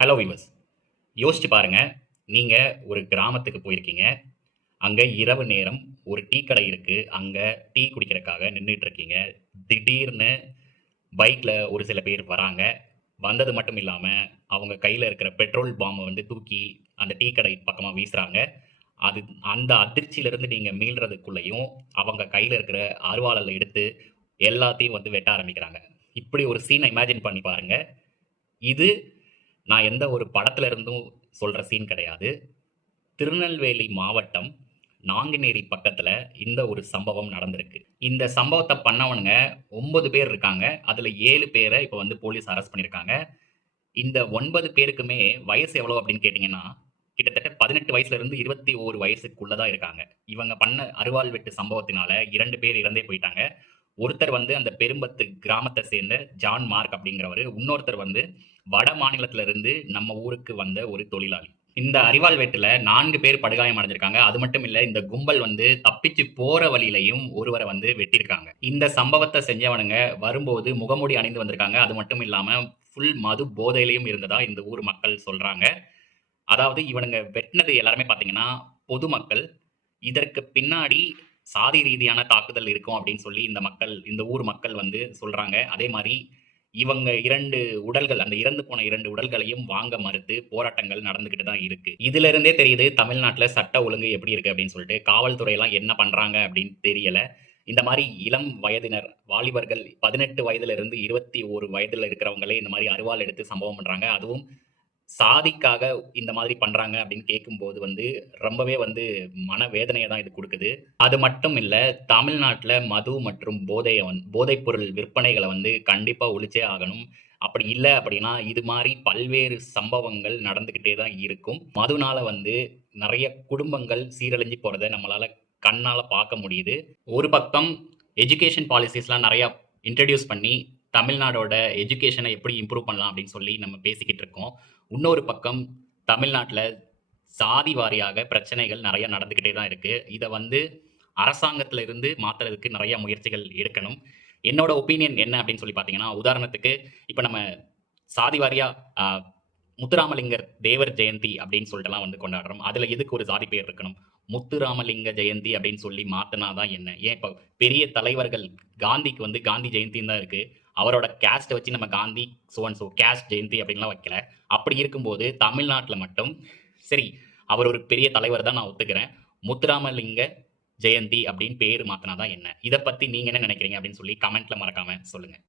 Hello viewers. யோசிச்சு பாருங்க. நீங்க ஒரு கிராமத்துக்கு போயிருக்கீங்க. அங்க இரவு நேரம் ஒரு டீ கடை இருக்கு. அங்க டீ குடிக்கிறதுக்காக நின்னுட்டு இருக்கீங்க. திடீர்னு பைக்ல ஒரு சில பேர் வராங்க. வந்தது மட்டும் இல்லாம, அவங்க கையில இருக்கிற பெட்ரோல் பாம்ப வந்து தூக்கி அந்த டீ கடை பக்கமா வீசுறாங்க. அது அந்த அதிர்ச்சியிலிருந்து நீங்க மீள்றதுக்குள்ளயும், அவங்க கையில இருக்கிற அருவாளை எடுத்து எல்லாத்தையும் வந்து வெட்ட ஆரம்பிக்கிறாங்க. இப்படி ஒரு சீன இமேஜின் பண்ணி பாருங்க. இது நான் எந்த ஒரு படத்துல இருந்தும் சொல்ற சீன் கிடையாது. திருநெல்வேலி மாவட்டம் நாங்குநேரி பக்கத்துல இந்த ஒரு சம்பவம் நடந்திருக்கு. இந்த சம்பவத்த பண்ணவனுங்க 9 பேர் இருக்காங்க. அதுல 7 பேர இப்ப வந்து போலீஸ் அரெஸ்ட் பண்ணியிருக்காங்க. இந்த 9 பேருக்குமே வயசு எவ்வளவு அப்படின்னு கேட்டீங்கன்னா, கிட்டத்தட்ட 18 வயசுல இருந்து 21 வயசுக்குள்ள தான் இருக்காங்க. இவங்க பண்ண அருவாள் வெட்டு சம்பவத்தினால 2 பேர் இறந்தே போயிட்டாங்க. ஒருத்தர் வந்து அந்த பெரும்பத்து கிராமத்த சேர்ந்த ஜான் மார்க் அப்படிங்கிறவரு. இன்னொருத்தர் வந்து வட மாநிலத்தில இருந்து நம்ம ஊருக்கு வந்த ஒரு தொழிலாளி. இந்த அரிவாள் வெட்டுல 4 பேர் படுகாயம் அடைஞ்சிருக்காங்க. அது மட்டும் இல்ல, இந்த கும்பல் வந்து தப்பிச்சு போற வழியிலயும் ஒருவர வந்து வெட்டியிருக்காங்க. இந்த சம்பவத்த செஞ்சவனுங்க வரும்போது முகமூடி அணிந்து வந்திருக்காங்க. அது மட்டும் இல்லாம ஃபுல் மது போதையிலயும் இருந்ததா இந்த ஊர் மக்கள் சொல்றாங்க. அதாவது இவனுங்க வெட்டுனது எல்லாருமே பார்த்தீங்கன்னா, பொதுமக்கள். இதற்கு பின்னாடி சாதி ரீதியான தாக்குதல் இருக்கும் அப்படின்னு சொல்லி இந்த ஊர் மக்கள் வந்து சொல்றாங்க. அதே மாரி இவங்க 2 உடல்கள், அந்த இறந்து போன 2 உடல்களையும் வாங்க மறுத்து போராட்டங்கள் நடந்துகிட்டு தான் இருக்கு. இதிலிருந்தே தெரியுது தமிழ்நாட்டுல சட்ட ஒழுங்கு எப்படி இருக்கு அப்படின்னு சொல்லிட்டு. காவல்துறைலாம் என்ன பண்றாங்க அப்படின்னு தெரியல. இந்த மாரி இளம் வயதினர், வாலிபர்கள் 18 வயதிலிருந்து 21 வயதுல இருக்கிறவங்களே இந்த மாரி அருவாள் எடுத்து சம்பவம் பண்றாங்க. அதுவும் சாதிக்காக இந்த மாதிரி பண்றாங்க அப்படின்னு கேட்கும்போது வந்து ரொம்பவே வந்து மனவேதனைய தான் இது குடுக்குது. அது மட்டும் இல்ல, தமிழ்நாட்டுல மது மற்றும் போதைப் பொருள் விற்பனைகள வந்து கண்டிப்பா ஒழிச்சே ஆகணும். அப்படி இல்ல அப்படின்னா, இது மாரி பல்வேறு சம்பவங்கள் நடந்துகிட்டே தான் இருக்கும். மதுனால வந்து நெறைய குடும்பங்கள் சீரழிஞ்சு போறத நம்மளால கண்ணால பார்க்க முடியுது. ஒரு பக்கம் எஜுகேஷன் பாலிசிஸ்லாம் நெறையா இன்ட்ரோடியூஸ் பண்ணி, தமிழ்நாடோட எஜுகேஷன எப்படி இம்ப்ரூவ் பண்ணலாம் அப்படின்னு சொல்லி நம்ம பேசிக்கிட்டு இருக்கோம். இன்னொரு பக்கம் தமிழ்நாட்டுல சாதி வாரியாக பிரச்சனைகள் நெறைய நடந்துகிட்டே தான் இருக்கு. இத வந்து அரசாங்கத்தில இருந்து மாத்துறதுக்கு நெறைய முயற்சிகள் எடுக்கணும். என்னோட ஒப்பீனியன் என்ன அப்படின்னு சொல்லி பார்த்தீங்கன்னா, உதாரணத்துக்கு இப்ப நம்ம சாதி வாரியா அ முத்துராமலிங்கர் தேவர் ஜெயந்தி அப்படின்னு சொல்லிட்டுலாம் வந்து கொண்டாடுறோம். அதுல எதுக்கு ஒரு சாதி பேர் இருக்கணும்? முத்துராமலிங்க ஜெயந்தி அப்படின்னு சொல்லி மாத்துனா தான் என்ன? ஏன் இப்ப பெரிய தலைவர்கள் காந்திக்கு வந்து காந்தி ஜெயந்தின்னு தான் இருக்கு. அவரோட கேஸ்ட்ட வச்சு நம்ம Gandhi so and so caste Jayanti அப்படின்லாம் வைக்கல. அப்படி இருக்கும்போது தமிழ்நாட்டுல மட்டும் சரி, அவர் ஒரு பெரிய தலைவர் தான் நான் ஒத்துக்கிறேன். முத்துராமலிங்க ஜெயந்தி அப்படின்னு பேரு மாத்துனா தான் என்ன? இத பத்தி நீங்க என்ன நினைக்கிறீங்க அப்படின்னு சொல்லி கமெண்ட்ல மறக்காம சொல்லுங்க.